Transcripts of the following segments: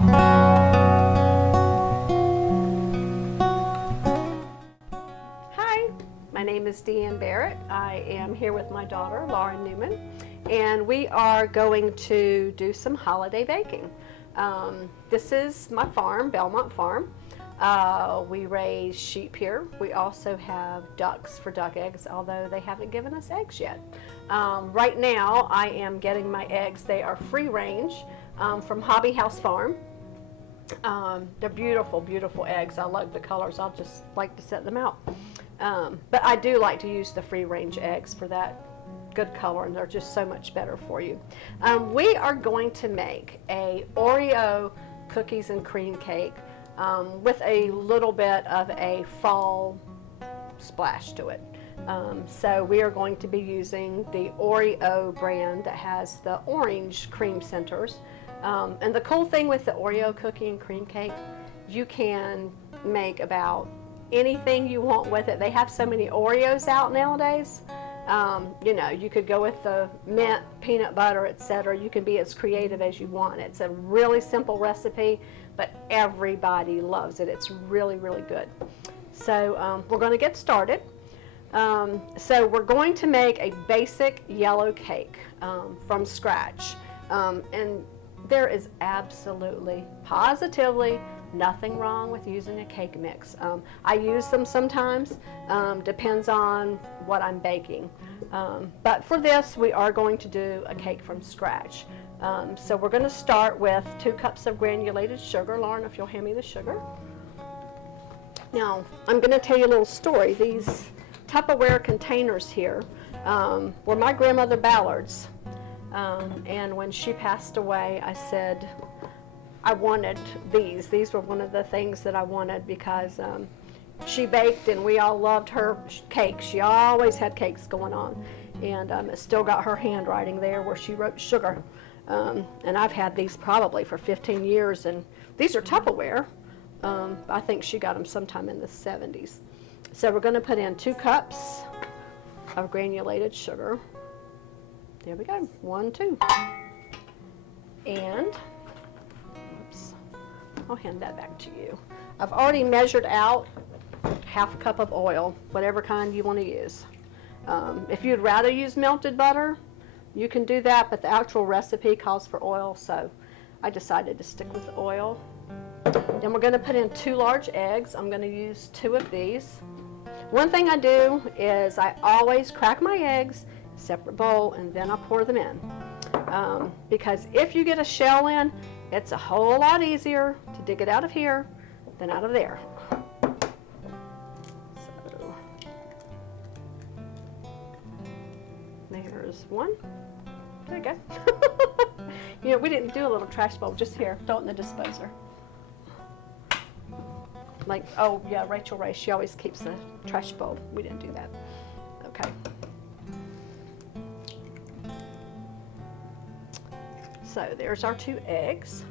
Hi, my name is DeAnn Barrett. I am here with my daughter, Newman, and we are going to do some holiday baking. This is my farm, Belmont Farm. We raise sheep here. We also have ducks for duck eggs, although they haven't given us eggs yet. Right now, I am getting my eggs. They are free range from Hobby House Farm. They're beautiful, beautiful eggs. I love the colors. I'll just like to set them out. But I do like to use the free range eggs for that good color, and they're just so much better for you. We are going to make a Oreo cookies and cream cake with a little bit of a fall splash to it. So we are going to be using the Oreo brand that has the orange cream centers. And the cool thing with the Oreo cookie and cream cake, you can make about anything you want with it. They have so many Oreos out nowadays. You know, you could go with the mint, peanut butter, etc. You can be as creative as you want. It's a really simple recipe, but everybody loves it. It's really, really good. So we're going to get started. So we're going to make a basic yellow cake from scratch. And there is absolutely, positively nothing wrong with using a cake mix. I use them sometimes, depends on what I'm baking. But for this, we are going to do a cake from scratch. So we're going to start with 2 cups of granulated sugar. Lauren, if you'll hand me the sugar. Now, I'm going to tell you a little story. These Tupperware containers here were my grandmother Ballard's. And when she passed away, I said I wanted these. These were one of the things that I wanted because she baked and we all loved her cakes. She always had cakes going on. And it still got her handwriting there where she wrote sugar. And I've had these probably for 15 years. And these are Tupperware. I think she got them sometime in the 70s. So we're going to put in 2 cups of granulated sugar. There we go, 1, 2. And, oops, I'll hand that back to you. I've already measured out 1/2 cup of oil, whatever kind you want to use. If you'd rather use melted butter, you can do that, but the actual recipe calls for oil, so I decided to stick with oil. Then we're going to put in 2 large eggs. I'm going to use 2 of these. One thing I do is I always crack my eggs, separate bowl, and then I pour them in. Because if you get a shell in, it's a whole lot easier to dig it out of here than out of there. So, there's 1. There you go. You know, we didn't do a little trash bowl, just here, throw it in the disposer. Like, oh yeah, Rachel Ray, she always keeps a trash bowl. We didn't do that. Okay. So there's our 2 eggs.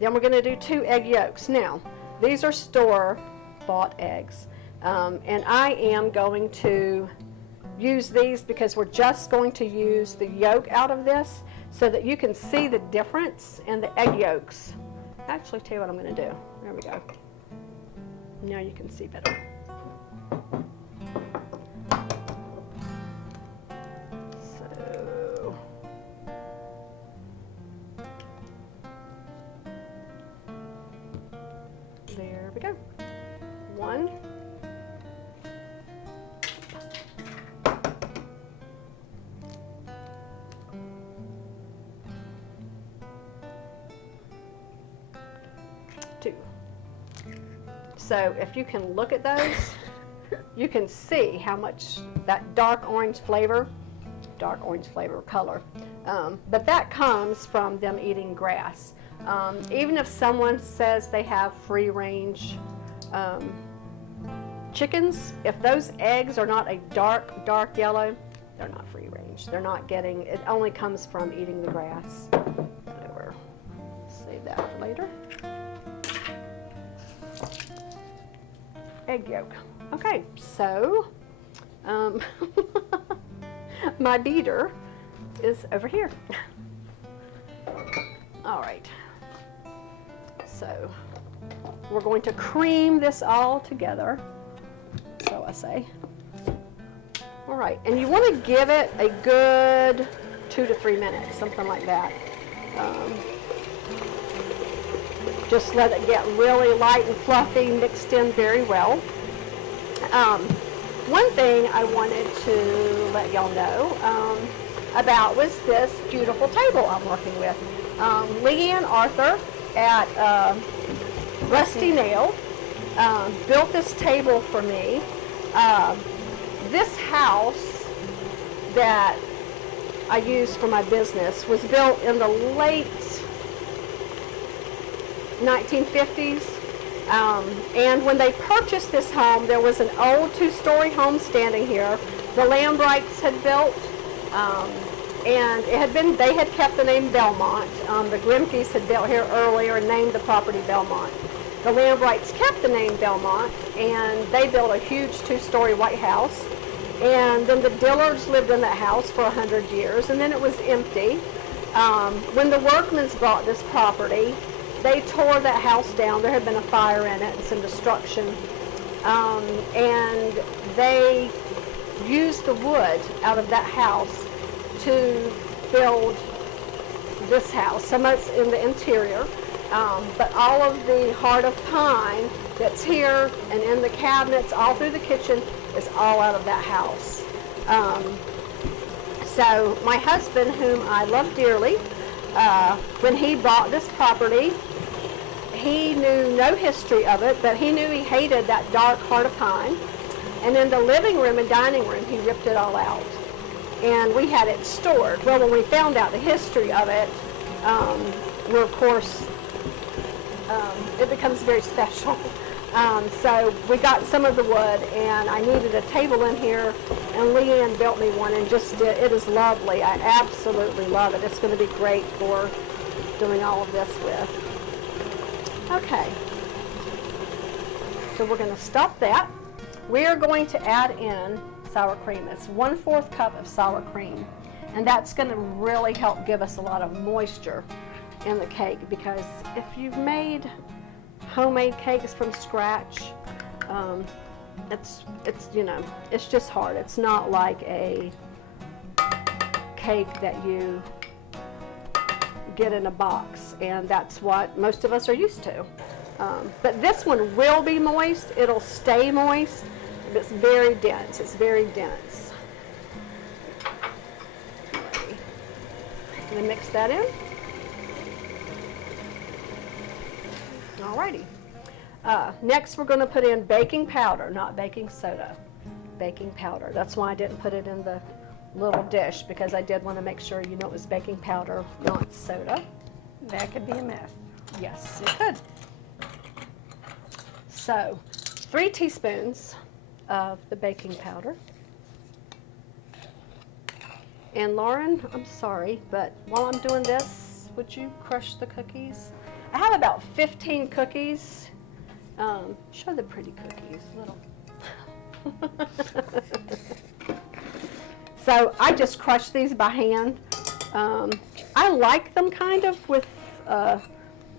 Then we're going to do 2 egg yolks. Now, these are store-bought eggs. And I am going to use these because we're just going to use the yolk out of this so that you can see the difference in the egg yolks. Actually, tell you what I'm going to do. There we go. Now you can see better. So, there we go. 1. 2. So if you can look at those, you can see how much that dark orange flavor color, but that comes from them eating grass. Even if someone says they have free range chickens, if those eggs are not a dark yellow, they're not free range. They're not getting, it only comes from eating the grass. Whatever. Save that for later. Egg yolk. Okay, so my beater is over here. All right. right. So we're going to cream this all together, so I say. All right, and you want to give it a good 2 to 3 minutes, something like that. Just let it get really light and fluffy, mixed in very well. One thing I wanted to let y'all know about was this beautiful table I'm working with. Leanne Arthur at Rusty Nail built this table for me. This house that I use for my business was built in the late 1950s. And when they purchased this home, there was an old 2-story home standing here. The Lambrights had built, and it had been, they had kept the name Belmont. The Grimke's had built here earlier and named the property Belmont. The Lambrights kept the name Belmont, and they built a huge 2-story white house. And then the Dillards lived in that house for 100 years, and then it was empty. When the Workmans bought this property, they tore that house down. There had been a fire in it and some destruction. And they used the wood out of that house to build this house. Some of it's in the interior, but all of the heart of pine that's here and in the cabinets, all through the kitchen, is all out of that house. So my husband, whom I love dearly, when he bought this property, he knew no history of it, but he knew he hated that dark heart of pine. And in the living room and dining room, he ripped it all out. And we had it stored. Well, when we found out the history of it, we're of course, it becomes very special. So we got some of the wood, and I needed a table in here, and Leanne built me one, and just it is lovely. I absolutely love it. It's going to be great for doing all of this with. Okay, so we're going to stop that. We are going to add in sour cream. It's 1/4 cup of sour cream, and that's going to really help give us a lot of moisture in the cake, because if you've made homemade cakes from scratch, it's just hard. It's not like a cake that you get in a box, and that's what most of us are used to. But this one will be moist. It'll stay moist, but it's very dense. It's very dense. I'm gonna mix that in. Alrighty. Next we're going to put in baking powder, not baking soda. Baking powder. That's why I didn't put it in the little dish, because I did want to make sure you know it was baking powder, not soda. That could be a mess. Yes, it could. So, 3 teaspoons of the baking powder. And Lauren, I'm sorry, but while I'm doing this, would you crush the cookies? I have about 15 cookies. Show the pretty cookies, little. So I just crush these by hand. I like them kind of with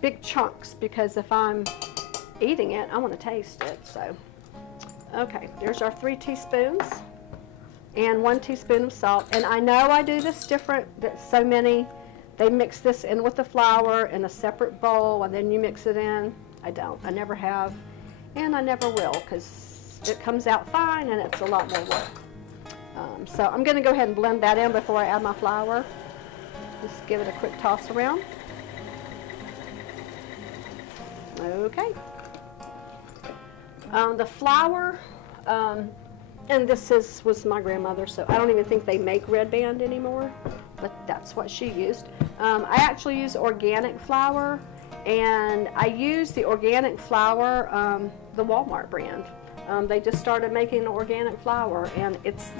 big chunks, because if I'm eating it, I want to taste it. So, okay, there's our 3 teaspoons and 1 teaspoon of salt. And I know I do this different. That so many, they mix this in with the flour in a separate bowl, and then you mix it in. I don't. I never have, and I never will, because it comes out fine and it's a lot more work. So I'm going to go ahead and blend that in before I add my flour. Just give it a quick toss around. Okay. The flour, and this was my grandmother, so I don't even think they make Red Band anymore, but that's what she used. I actually use organic flour, and I use the organic flour, the Walmart brand. They just started making organic flour, and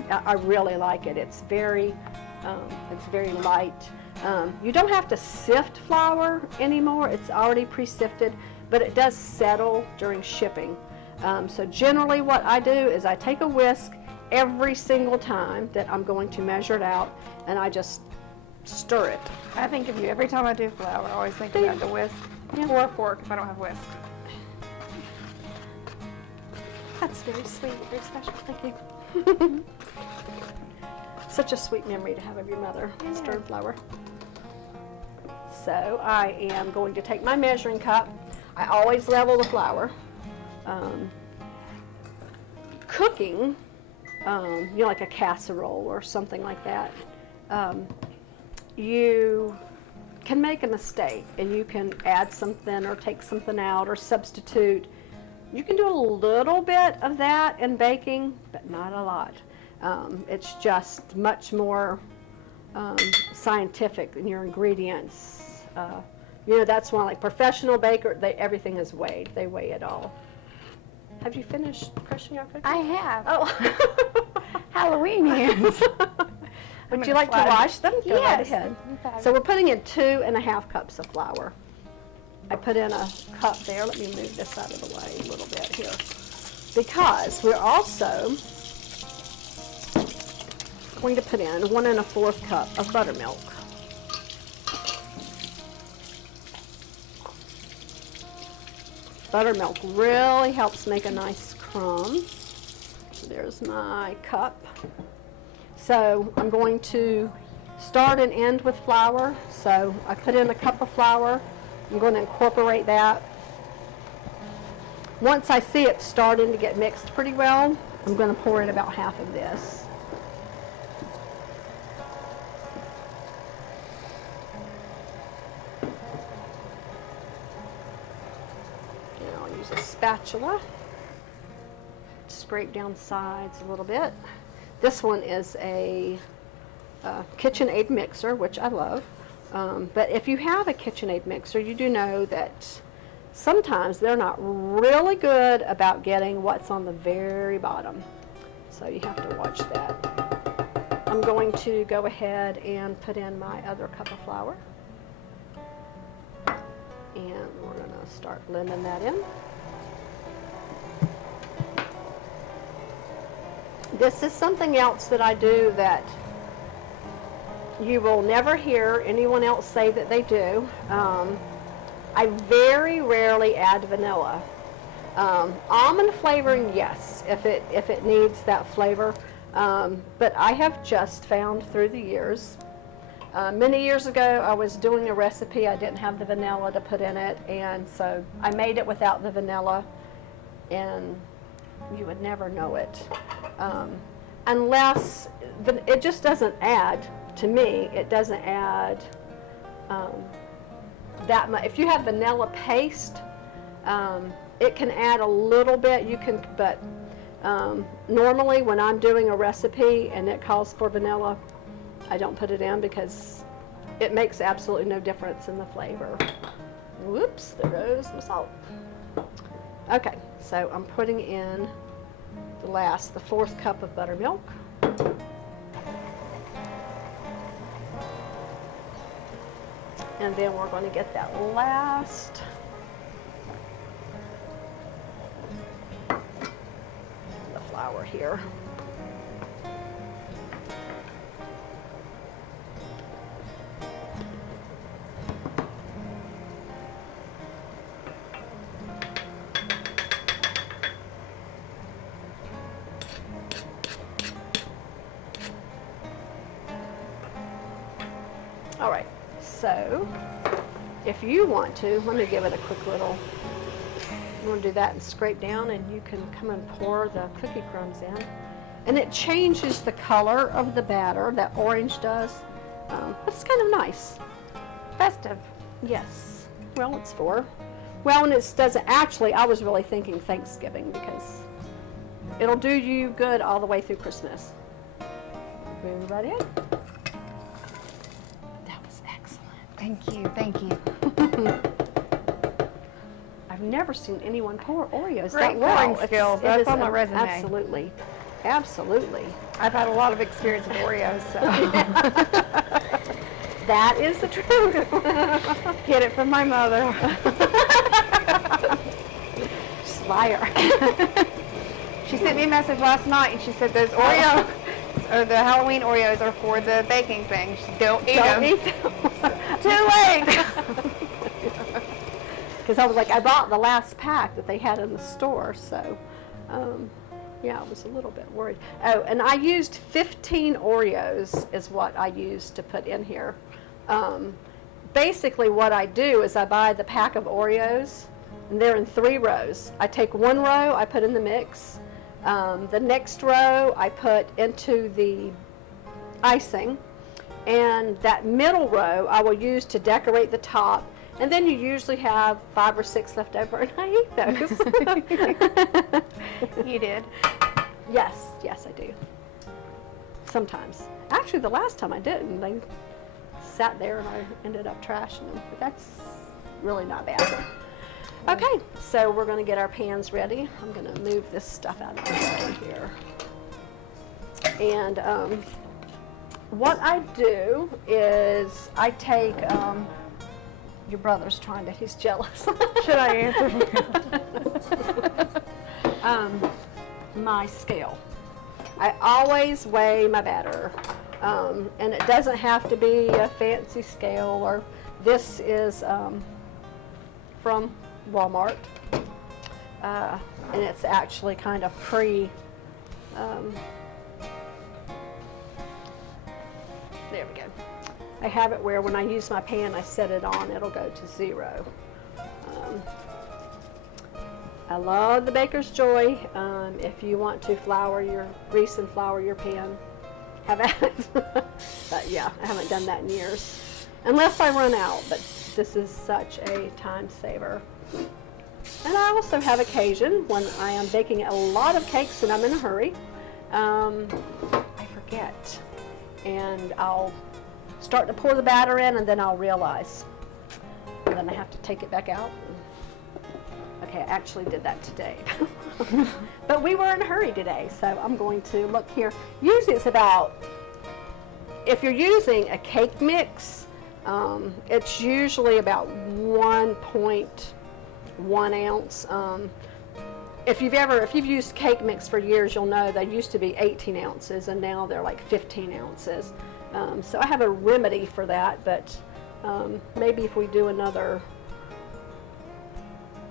I really like it. It's very light. You don't have to sift flour anymore. It's already pre-sifted, but it does settle during shipping. So generally what I do is I take a whisk every single time that I'm going to measure it out, and I just stir it. I think of you every time I do flour. I always think about the whisk. Yeah. Or a fork if I don't have whisk. That's very sweet, very special. Thank you. Such a sweet memory to have of your mother, stirred flour. So I am going to take my measuring cup. I always level the flour. Cooking, like a casserole or something like that, you can make a mistake and you can add something or take something out or substitute. You can do a little bit of that in baking, but not a lot. It's just much more scientific in your ingredients. That's why, like professional baker, everything is weighed. They weigh it all. Have you finished crushing your cookies? I have. Oh. Halloween hands. Would you like to wash them? Go right Yes. ahead. So we're putting in 2.5 cups of flour. I put in a cup there. Let me move this out of the way a little bit here. Because we're also going to put in 1 1/4 cup of buttermilk. Buttermilk really helps make a nice crumb. So there's my cup. So I'm going to start and end with flour. So I put in a cup of flour. I'm going to incorporate that. Once I see it starting to get mixed pretty well, I'm going to pour in about half of this. And I'll use a spatula to scrape down the sides a little bit. This one is a KitchenAid mixer, which I love. But if you have a KitchenAid mixer, you do know that sometimes they're not really good about getting what's on the very bottom. So you have to watch that. I'm going to go ahead and put in my other cup of flour. And we're going to start blending that in. This is something else that I do that you will never hear anyone else say that they do. I very rarely add vanilla. Almond flavoring, yes, if it needs that flavor. But I have just found through the years, many years ago I was doing a recipe, I didn't have the vanilla to put in it, and so I made it without the vanilla, and you would never know it. Unless, it just doesn't add, to me, it doesn't add that much. If you have vanilla paste, it can add a little bit, but normally when I'm doing a recipe and it calls for vanilla, I don't put it in because it makes absolutely no difference in the flavor. Whoops, there goes my salt. Okay, so I'm putting in the 4th cup of buttermilk. And then we're going to get that last the flour here. All right, so if you want to, let me give it a quick little, I'm going to do that and scrape down, and you can come and pour the cookie crumbs in. And it changes the color of the batter, that orange does, but it's kind of nice. Festive. Yes, well, it's and it doesn't, actually, I was really thinking Thanksgiving because it'll do you good all the way through Christmas. Move right in. Thank you, thank you. I've never seen anyone pour Oreos Great that well. pouring skills. That's on my resume. Absolutely, absolutely. I've had a lot of experience with Oreos, so. That is the truth. Get it from my mother. Just liar. She sent me a message last night and she said those Oreos or the Halloween Oreos are for the baking thing. Don't eat Don't them. eat them. Too late. Because I was like, I bought the last pack that they had in the store, so yeah, I was a little bit worried. Oh, and I used 15 Oreos is what I used to put in here. Basically what I do is I buy the pack of Oreos, and they're in 3 rows. I take 1 row, I put in the mix. The next row I put into the icing, and that middle row I will use to decorate the top. And then you usually have 5 or 6 left over, and I eat those. You did. Yes, I do. Sometimes. Actually, the last time I didn't. They sat there and I ended up trashing them. But that's really not bad. Okay, so we're going to get our pans ready. I'm going to move this stuff out of the way here. And what I do is I take... your brother's trying to, he's jealous. Should I answer for my scale. I always weigh my batter. And it doesn't have to be a fancy scale, or this is from Walmart. And it's actually kind of there we go. I have it where when I use my pan, I set it on, it'll go to 0. I love the Baker's Joy. If you want to grease and flour your pan, have at it. But yeah, I haven't done that in years. Unless I run out, but this is such a time saver. And I also have occasion when I am baking a lot of cakes and I'm in a hurry. I forget. And I'll start to pour the batter in, and then I'll realize. And then I have to take it back out. Okay, I actually did that today. But we were in a hurry today, so I'm going to look here. Usually it's about, if you're using a cake mix, it's usually about 1.1 ounce. If you've used cake mix for years, you'll know they used to be 18 ounces, and now they're like 15 ounces. So I have a remedy for that, but maybe if we do another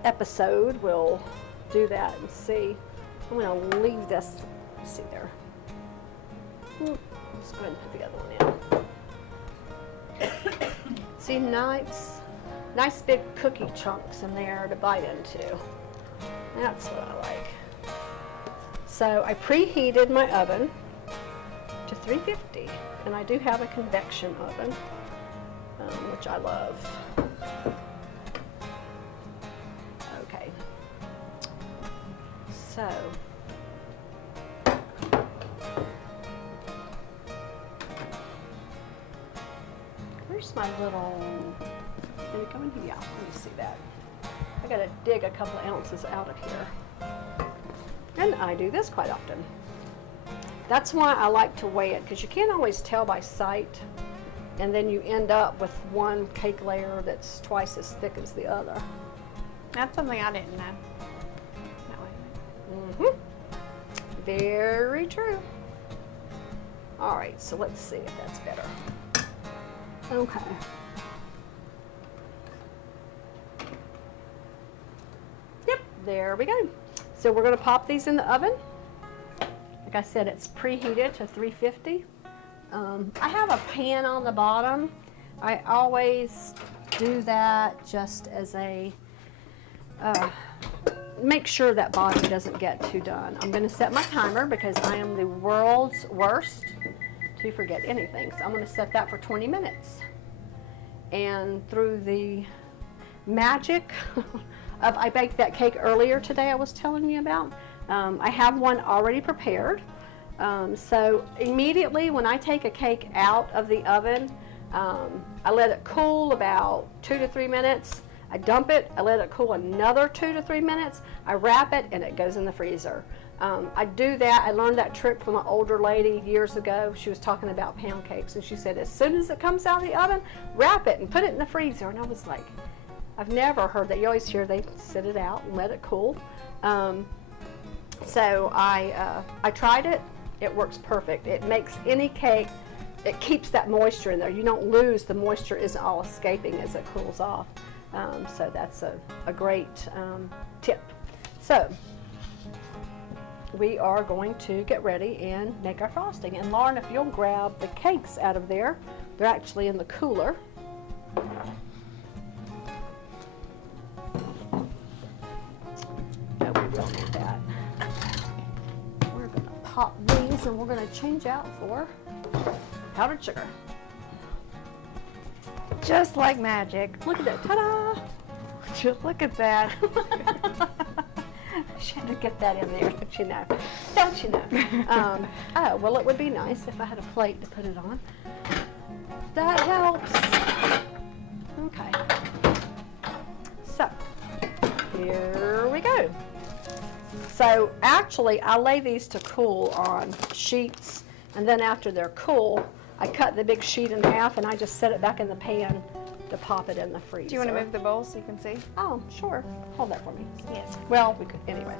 episode, we'll do that and see. I'm going to leave this, let's see there. Let's go ahead and put the other one in. See, nice big cookie chunks in there to bite into. That's what I like. So I preheated my oven to 350. And I do have a convection oven, which I love. Okay. So, where's my little, did it go in here? Yeah, let me see that. I gotta dig a couple of ounces out of here. And I do this quite often. That's why I like to weigh it, because you can't always tell by sight, and then you end up with one cake layer that's twice as thick as the other. That's something I didn't know. Mm-hmm. Very true. All right, so let's see if that's better. Okay. Yep, there we go. So we're going to pop these in the oven. Like I said, it's preheated to 350. I have a pan on the bottom. I always do that just as a, make sure that bottom doesn't get too done. I'm going to set my timer because I am the world's worst to forget anything. So I'm going to set that for 20 minutes. And through the magic of, I baked that cake earlier today I was telling you about. I have one already prepared. So immediately when I take a cake out of the oven, I let it cool about 2 to 3 minutes. I dump it, I let it cool another 2 to 3 minutes. I wrap it and it goes in the freezer. I do that. I learned that trick from an older lady years ago. She was talking about pound cakes, and she said as soon as it comes out of the oven, wrap it and put it in the freezer. And I was like, I've never heard that. You always hear they sit it out and let it cool. So I tried it it works perfect. It makes any cake, it keeps that moisture in there. You don't lose, the moisture isn't all escaping as it cools off. So that's a great tip. So we are going to get ready and make our frosting. And Lauren, if you'll grab the cakes out of there, they're actually in the cooler. No, we don't need that. We're going to pop these and we're going to change out for powdered sugar. Just like magic. Look at that, ta-da! Just look at that. She had to get that in there, don't you know? Don't you know? Oh, well, it would be nice if I had a plate to put it on. That helps. Okay. So, here we go. So, actually, I lay these to cool on sheets, and then after they're cool, I cut the big sheet in half, and I just set it back in the pan to pop it in the freezer. Do you want to move the bowl so you can see? Oh, sure. Hold that for me. Yes. Well, we could, anyway.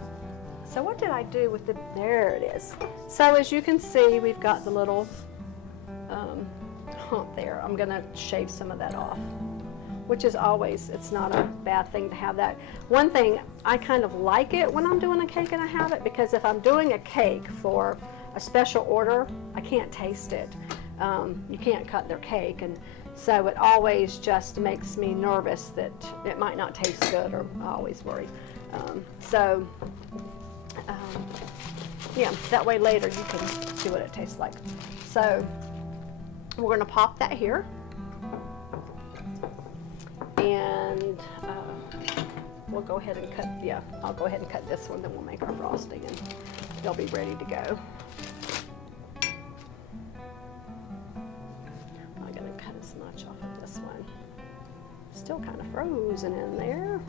So what did I do with the, there it is. So as you can see, we've got the little hump there. I'm gonna shave some of that off, which is always, it's not a bad thing to have that. One thing, I kind of like it when I'm doing a cake and I have it, because if I'm doing a cake for a special order, I can't taste it. You can't cut their cake, and so it always just makes me nervous that it might not taste good, or I always worry. Yeah, that way later you can see what it tastes like. So we're going to pop that here, and we'll go ahead and cut, yeah, I'll go ahead and cut this one, then we'll make our frosting and they'll be ready to go. I'm going to cut as much off of this one. Still kind of frozen in there.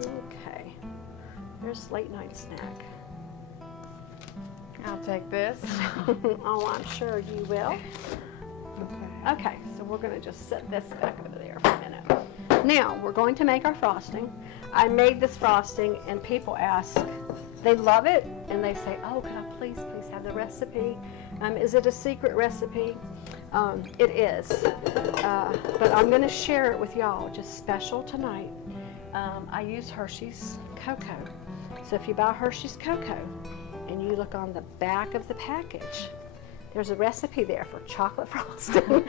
Okay, there's late night snack. I'll take this. Oh, I'm sure you will. Okay, so we're going to just set this back over there for a minute. Now, we're going to make our frosting. I made this frosting, and people ask, they love it, and they say, oh, can I please have the recipe? Is it a secret recipe? It is, but I'm going to share it with y'all, just special tonight. I use Hershey's Cocoa. So if you buy Hershey's Cocoa and you look on the back of the package, there's a recipe there for chocolate frosting.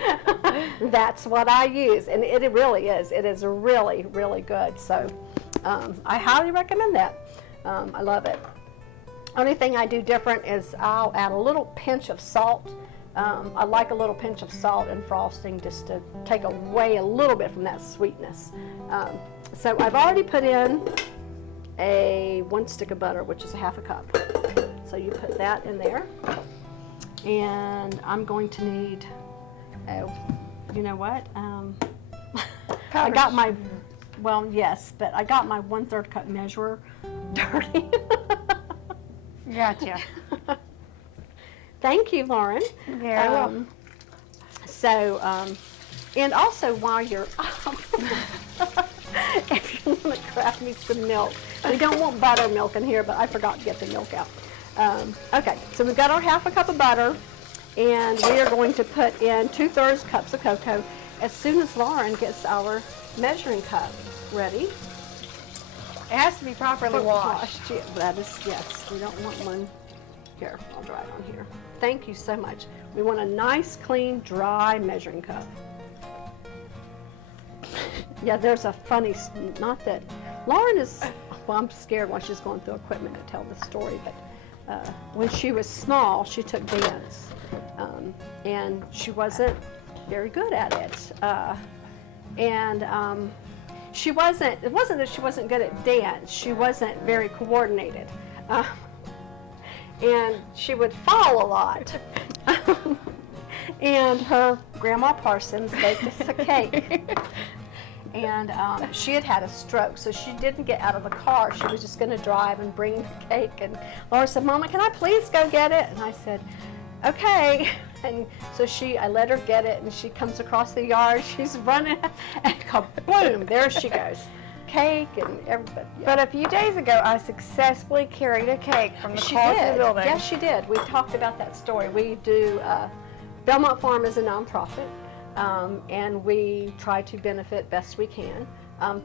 That's what I use, and it really is. It is really, really good. So I highly recommend that. I love it. Only thing I do different is I'll add a little pinch of salt. I like a little pinch of salt in frosting just to take away a little bit from that sweetness. So I've already put in one stick of butter, which is a half a cup. So you put that in there. And I'm going to need, you know what? I got my, well, yes, but I got my 1/3 cup measure dirty. Gotcha. Thank you, Lauren. Very well. So, and also while you're up, if you want to grab me some milk. We don't want buttermilk in here, but I forgot to get the milk out. Okay, so we've got our half a cup of butter, and we are going to put in 2/3 cups of cocoa as soon as Lauren gets our measuring cup ready. It has to be properly washed. Yeah, that is, yes, we don't want one. Here, I'll dry it on here. Thank you so much. We want a nice, clean, dry measuring cup. Yeah, there's a funny, not that, Lauren is, well, I'm scared while she's going through equipment to tell the story, but when she was small, she took dance, and she wasn't very good at it. She wasn't, it wasn't that she wasn't good at dance, she wasn't very coordinated. And she would fall a lot. And her grandma Parsons baked us a cake. And she had had a stroke, so she didn't get out of the car. She was just going to drive and bring the cake. And Laura said, "Mama, can I please go get it?" And I said, "Okay." And so I let her get it, and she comes across the yard. She's running, and kaboom, there she goes. cake and everybody. Yeah. But a few days ago, I successfully carried a cake from the She car to did. the building. Yes, she did. We talked about that story. We do, Belmont Farm is a nonprofit, and we try to benefit best we can.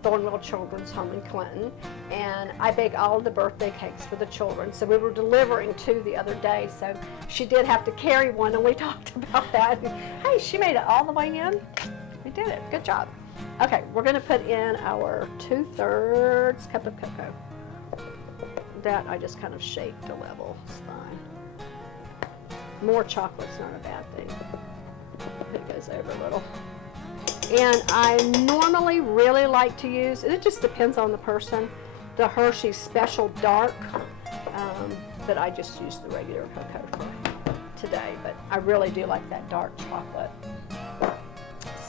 Thornwell Children's Home in Clinton, and I bake all of the birthday cakes for the children. So we were delivering 2 the other day, so she did have to carry one, and we talked about that. And, hey, she made it all the way in. We did it. Good job. Okay, we're going to put in our 2/3 cup of cocoa. That I just kind of shake to level. It's fine. More chocolate's not a bad thing. It goes over a little. And I normally really like to use, and it just depends on the person, the Hershey's Special Dark, but I just use the regular cocoa for today, but I really do like that dark chocolate.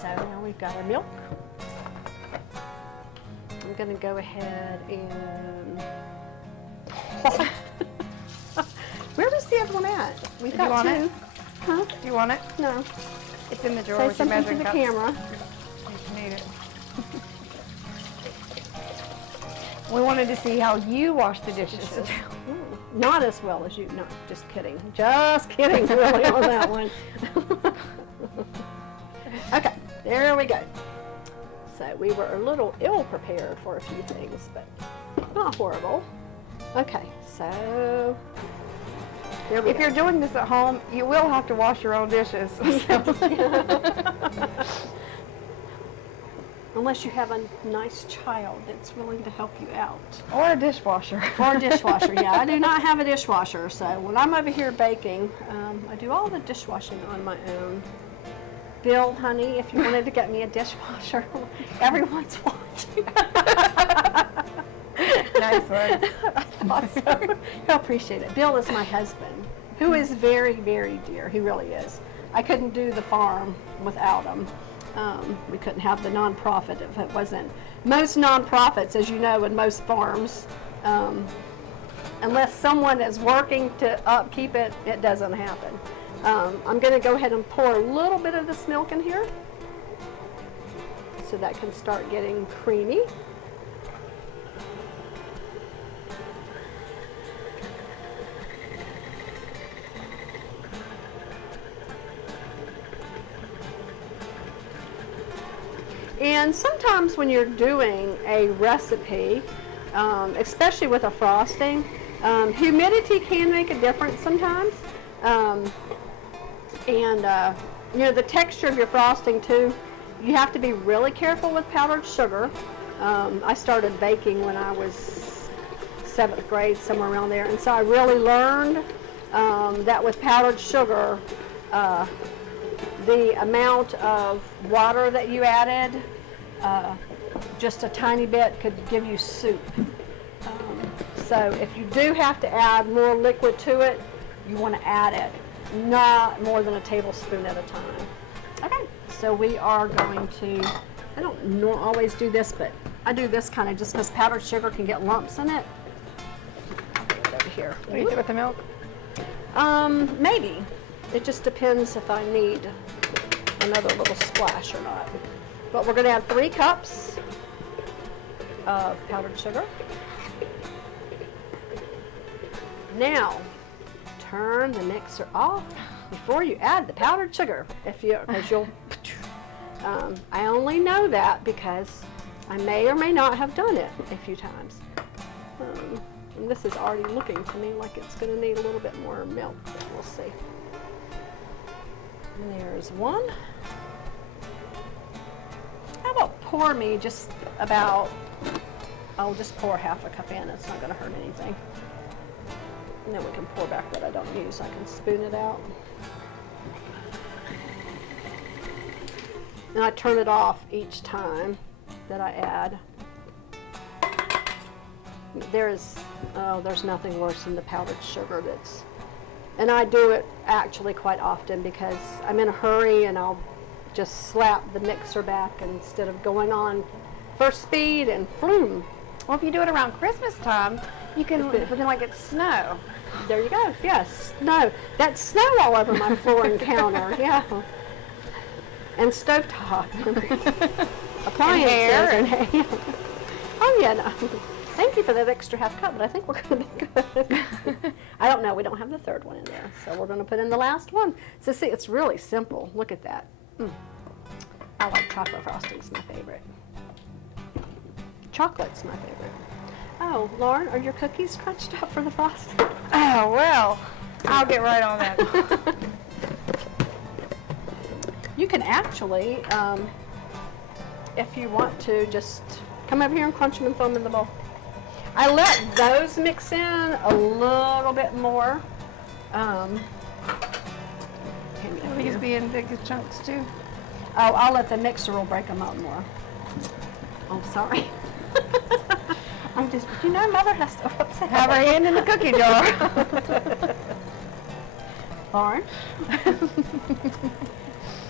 So now we've got our milk. I'm going to go ahead and... Where was the other one at? We've got want 2. it? Huh? Do you want it? No. It's in the drawer Say with your something to measuring the cups. camera. You need it. We wanted to see how you wash the dishes. Not as well as you. No, just kidding. Just kidding, really, on that one. Okay, there we go. So we were a little ill-prepared for a few things, but not horrible. Okay, so there we go. If you're doing this at home, you will have to wash your own dishes. Unless you have a nice child that's willing to help you out. Or a dishwasher. Or a dishwasher, yeah. I do not have a dishwasher, so when I'm over here baking, I do all the dishwashing on my own. Bill, honey, if you wanted to get me a dishwasher, everyone's watching. Nice one. I thought so. I appreciate it. Bill is my husband, who is very, very dear. He really is. I couldn't do the farm without him. We couldn't have the nonprofit if it wasn't. Most nonprofits, as you know, in most farms, unless someone is working to upkeep it, it doesn't happen. I'm going to go ahead and pour a little bit of this milk in here so that can start getting creamy. And sometimes when you're doing a recipe, especially with a frosting, humidity can make a difference sometimes. You know, the texture of your frosting too, you have to be really careful with powdered sugar. I started baking when I was 7th grade, somewhere around there, and so I really learned that with powdered sugar, the amount of water that you added, just a tiny bit could give you soup. So if you do have to add more liquid to it, you want to add it, not more than a tablespoon at a time. Okay, so we are going to, I don't always do this, but I do this kind of just because powdered sugar can get lumps in it. Put it over here. Do you do it with the milk? Maybe. It just depends if I need another little splash or not. But we're going to add 3 cups of powdered sugar. Now, turn the mixer off before you add the powdered sugar. I only know that because I may or may not have done it a few times. And this is already looking to me like it's going to need a little bit more milk, but we'll see. And there's 1. How about pour me just about, I'll just pour half a cup in. It's not going to hurt anything. And then we can pour back what I don't use. I can spoon it out. And I turn it off each time that I add. There's nothing worse than the powdered sugar and I do it actually quite often because I'm in a hurry and I'll just slap the mixer back instead of going on first speed and flume. Well, if you do it around Christmas time, you can pretend like it's snow. There you go. Yes, snow. That's snow all over my floor and counter. Yeah. And stovetop. Appliances. And hair. Oh yeah, no. Thank you for that extra half cup, but I think we're going to be good. I don't know. We don't have the third one in there, so we're going to put in the last one. So see, it's really simple. Look at that. I like chocolate frosting. It's my favorite. Chocolate's my favorite. Oh, Lauren, are your cookies crunched up for the frosting? Oh, well, I'll get right on that. You can actually, if you want to, just come over here and crunch them and throw them in the bowl. I let those mix in a little bit more. These being big chunks too. Oh, I'll let the mixer will break them up more. Oh, sorry. I'm just, Mother has to upset. Have her hand in the cookie jar. Lauren?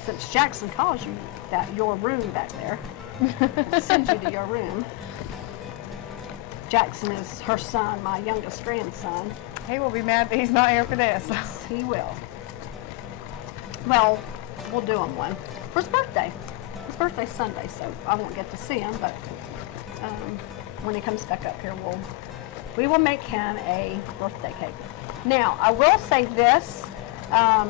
Since Jackson calls you your room back there, I'll send you to your room. Jackson is her son, my youngest grandson. He will be mad that he's not here for this. Yes, he will. Well, we'll do him one for his birthday. His birthday's Sunday, so I won't get to see him, but when he comes back up here, we will make him a birthday cake. Now, I will say this. I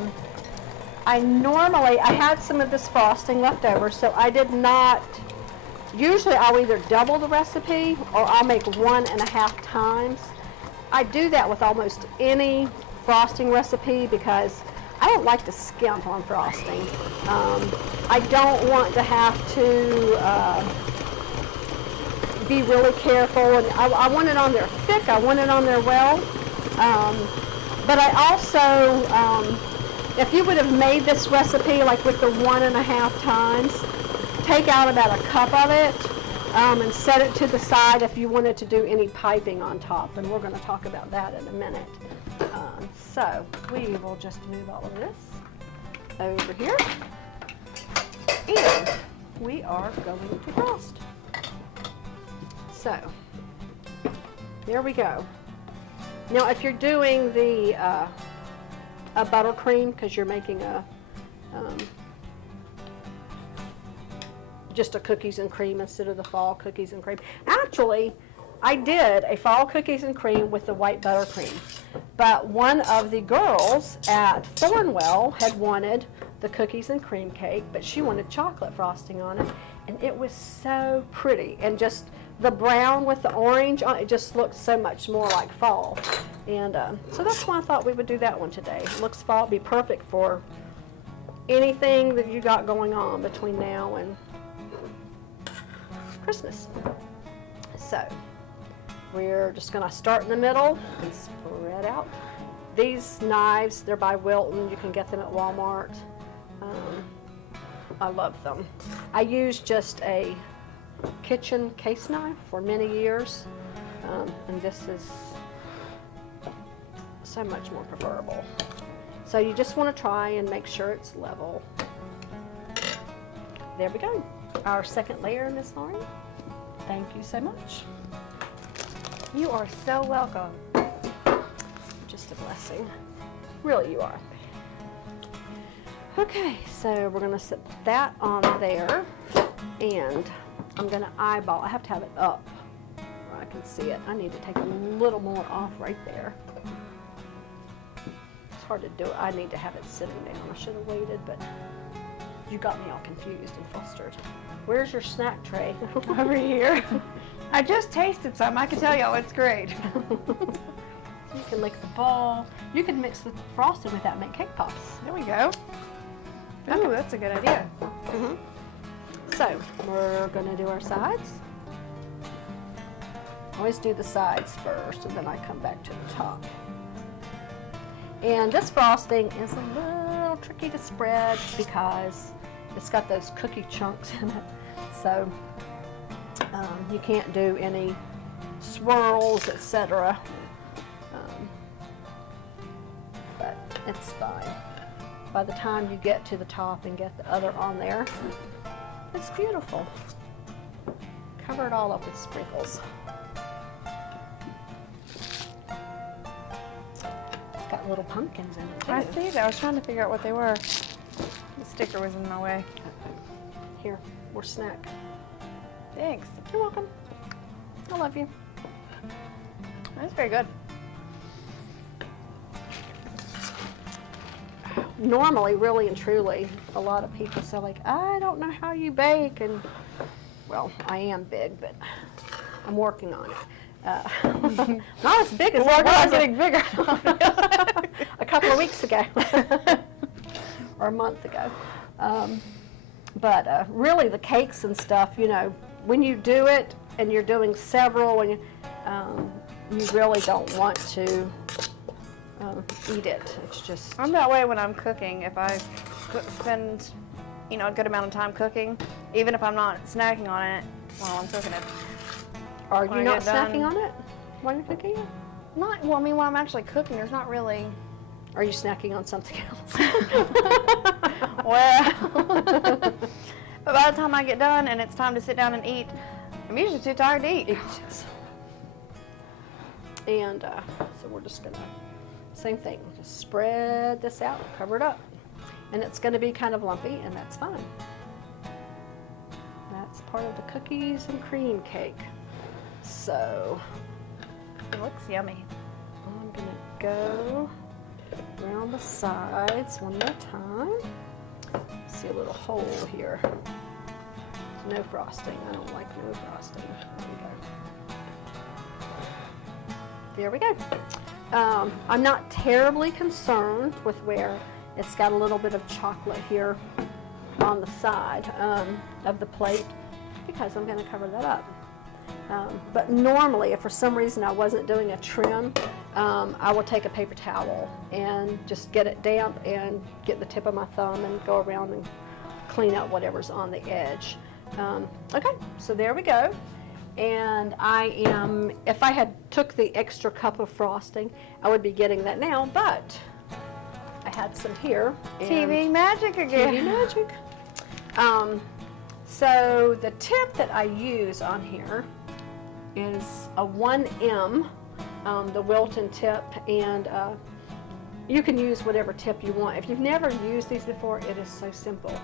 had some of this frosting left over, so I did not. Usually I'll either double the recipe or I'll make 1.5 times. I do that with almost any frosting recipe because I don't like to skimp on frosting. I don't want to have to be really careful, and I want it on there thick, I want it on there well. But I also, if you would have made this recipe like with the 1.5 times, take out about a cup of it and set it to the side if you wanted to do any piping on top, and we're going to talk about that in a minute. So we will just move all of this over here, and we are going to frost. So there we go. Now if you're doing the a buttercream, because you're making a just a cookies and cream instead of the fall cookies and cream. Actually, I did a fall cookies and cream with the white buttercream, but one of the girls at Thornwell had wanted the cookies and cream cake, but she wanted chocolate frosting on it, and it was so pretty, and just the brown with the orange on it just looked so much more like fall. And so that's why I thought we would do that one today. It looks fall, be perfect for anything that you got going on between now and Christmas. So we're just going to start in the middle and spread out. These knives, they're by Wilton. You can get them at Walmart. I love them. I used just a kitchen case knife for many years, and this is so much more preferable. So you just want to try and make sure it's level. There we go. Our second layer, Miss Lauren. Thank you so much. You are so welcome. Just a blessing. Really, you are. Okay, so we're going to set that on there, and I'm going to eyeball. I have to have it up where I can see it. I need to take a little more off right there. It's hard to do it. I need to have it sitting down. I should have waited, but you got me all confused and flustered. Where's your snack tray? Over here. I just tasted some. I can tell y'all it's great. You can lick the bowl. You can mix the frosting with that and make cake pops. There we go. Ooh, that's a good idea. So we're going to do our sides. Always do the sides first, and then I come back to the top. And this frosting is a little tricky to spread because it's got those cookie chunks in it. So you can't do any swirls, etc. But it's fine. By the time you get to the top and get the other on there, it's beautiful. Cover it all up with sprinkles. It's got little pumpkins in it too. I see that. I was trying to figure out what they were. The sticker was in my way. Here, more snack. Thanks. You're welcome. I love you. That's very good. Normally, really and truly, a lot of people say like, I don't know how you bake, and well, I am big, but I'm working on it. Not as big as I was getting bigger. a couple of weeks ago, or a month ago. But really, the cakes and stuff, you know, when you do it and you're doing several, and you really don't want to eat it. It's just. I'm that way when I'm cooking. If I spend, you know, a good amount of time cooking, even if I'm not snacking on it while I'm cooking it. Are when you I not get snacking done- on it while you're cooking it? Not well. I mean, when I'm actually cooking, there's not really. Are you snacking on something else? Well, but by the time I get done and it's time to sit down and eat, I'm usually too tired to eat. Yes. And so we're just gonna, same thing, just spread this out, cover it up. And it's gonna be kind of lumpy, and that's fine. That's part of the cookies and cream cake. So It looks yummy. I'm gonna go around the sides one more time. See a little hole here. No frosting. I don't like no frosting. There we go. I'm not terribly concerned with where it's got a little bit of chocolate here on the side of the plate, because I'm going to cover that up. But normally, if for some reason I wasn't doing a trim, I will take a paper towel and just get it damp and get the tip of my thumb and go around and clean out whatever's on the edge. Okay, so there we go. And if I had took the extra cup of frosting, I would be getting that now, but I had some here. TV magic again. TV magic. So the tip that I use on here is a 1M, the Wilton tip, and you can use whatever tip you want. If you've never used these before, it is so simple.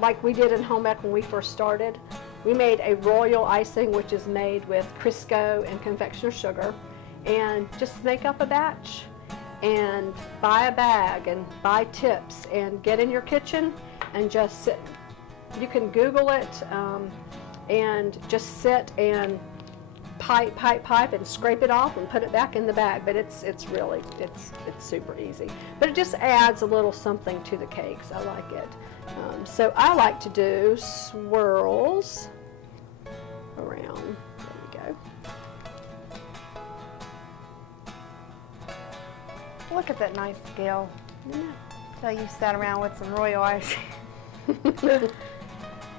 Like we did in home ec when we first started, we made a royal icing, which is made with Crisco and confectioner's sugar, and just make up a batch and buy a bag and buy tips and get in your kitchen and just sit. You can Google it and just sit and pipe and scrape it off and put it back in the bag. But it's super easy. But it just adds a little something to the cakes. I like it. So I like to do swirls around. There we go. Look at that nice scale. Yeah. So you sat around with some royal icing.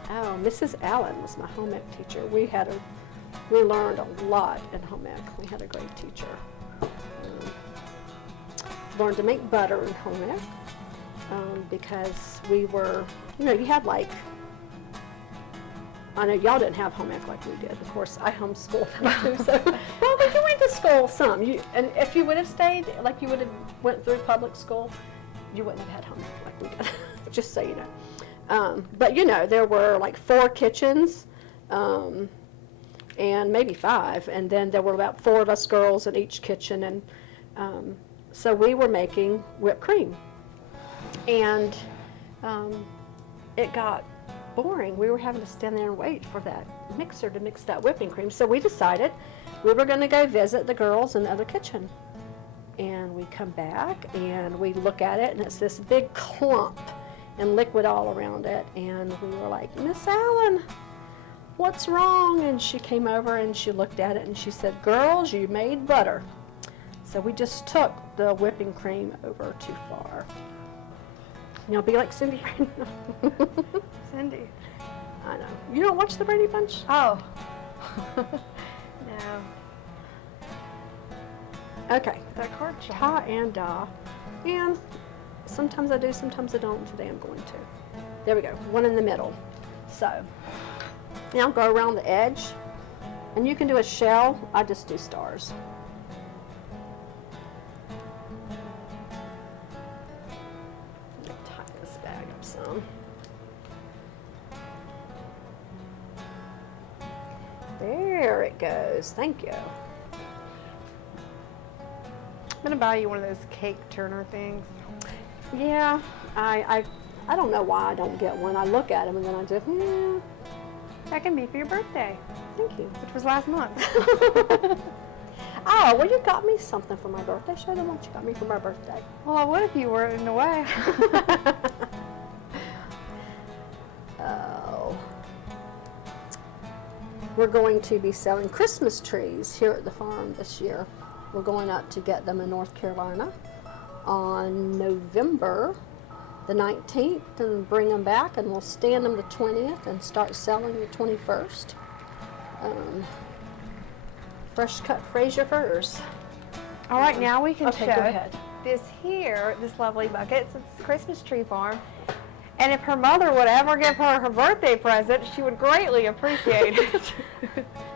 Oh, Mrs. Allen was my home ec teacher. We learned a lot in home ec. We had a great teacher. Learned to make butter in home ec because we were, you had like, I know y'all didn't have home ec like we did. Of course, I homeschooled them too. So, well, but you went to school some. And if you would have stayed, like you would have went through public school, you wouldn't have had home ec like we did. Just so you know. But there were like 4 kitchens, and maybe 5, and then there were about 4 of us girls in each kitchen, and so we were making whipped cream, and it got boring. We were having to stand there and wait for that mixer to mix that whipping cream, so we decided we were going to go visit the girls in the other kitchen, and we come back and we look at it, and it's this big clump and liquid all around it, and we were like, Miss Allen, what's wrong? And she came over and she looked at it and she said, girls, you made butter. So we just took the whipping cream over too far. Be like Cindy. Cindy. I know. You don't watch the Brady Bunch? Oh. No. Okay. That card shot. Ta and da. And sometimes I do, sometimes I don't. Today I'm going to. There we go. One in the middle. So now go around the edge. And you can do a shell. I just do stars. Tie this bag up some. There it goes. Thank you. I'm gonna buy you one of those cake turner things. Yeah, I don't know why I don't get one. I look at them and then I just, yeah, That can be for your birthday, thank you. which was last month. Oh, well, you got me something for my birthday. Show them what you got me for my birthday. Well, I would if you were in a way. Oh. We're going to be selling Christmas trees here at the farm this year. We're going up to get them in North Carolina on November the 19th and bring them back, and we'll stand them the 20th and start selling the 21st. Fresh cut Fraser firs. All right, now we can Okay, show go ahead. this here, this lovely bucket. It's Christmas tree farm. And if her mother would ever give her her birthday present, she would greatly appreciate it.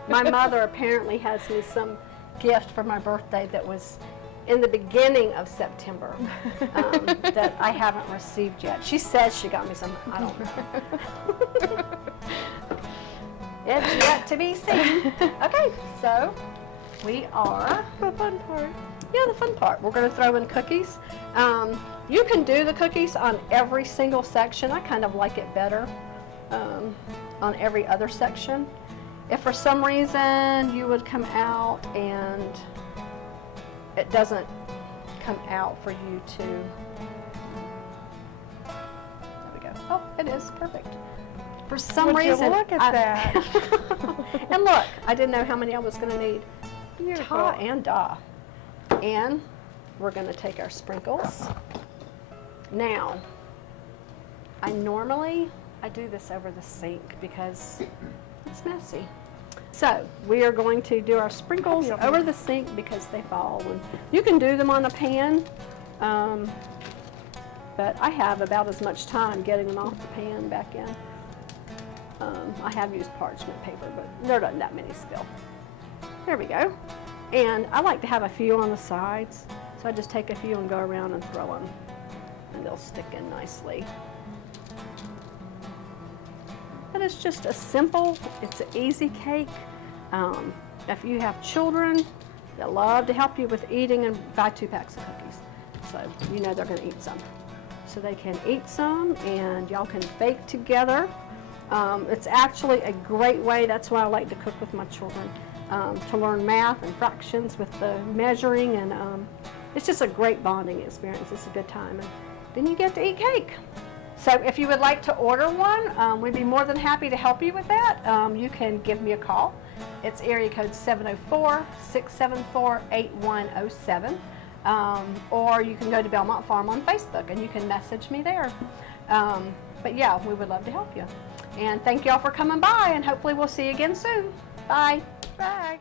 My mother apparently has me some gift for my birthday that was in the beginning of September that I haven't received yet. She says she got me some. I don't know. It's yet to be seen. Okay, so we are, The fun part. yeah, the fun part. We're going to throw in cookies. You can do the cookies on every single section. I kind of like it better on every other section. If for some reason you would come out and it doesn't come out for you to, there we go. Oh, it is perfect. For some Would you reason, look at that? And look, I didn't know how many I was going to need. Beautiful. Ta and da. And we're going to take our sprinkles. Now, I do this over the sink because it's messy. So we are going to do our sprinkles over the sink because they fall. And you can do them on a pan, but I have about as much time getting them off the pan back in. I have used parchment paper, but there aren't that many spill. There we go. And I like to have a few on the sides, so I just take a few and go around and throw them, and they'll stick in nicely. But it's just a simple, it's an easy cake. If you have children, they'll love to help you with eating, and buy 2 packs of cookies. So you know they're going to eat some. So they can eat some, and y'all can bake together. It's actually a great way, that's why I like to cook with my children, to learn math and fractions with the measuring, and it's just a great bonding experience. It's a good time, and then you get to eat cake. So if you would like to order one, we'd be more than happy to help you with that. You can give me a call. It's area code 704-674-8107. Or you can go to Belmont Farm on Facebook and you can message me there. But yeah, we would love to help you. And thank y'all for coming by, and hopefully we'll see you again soon. Bye. Bye.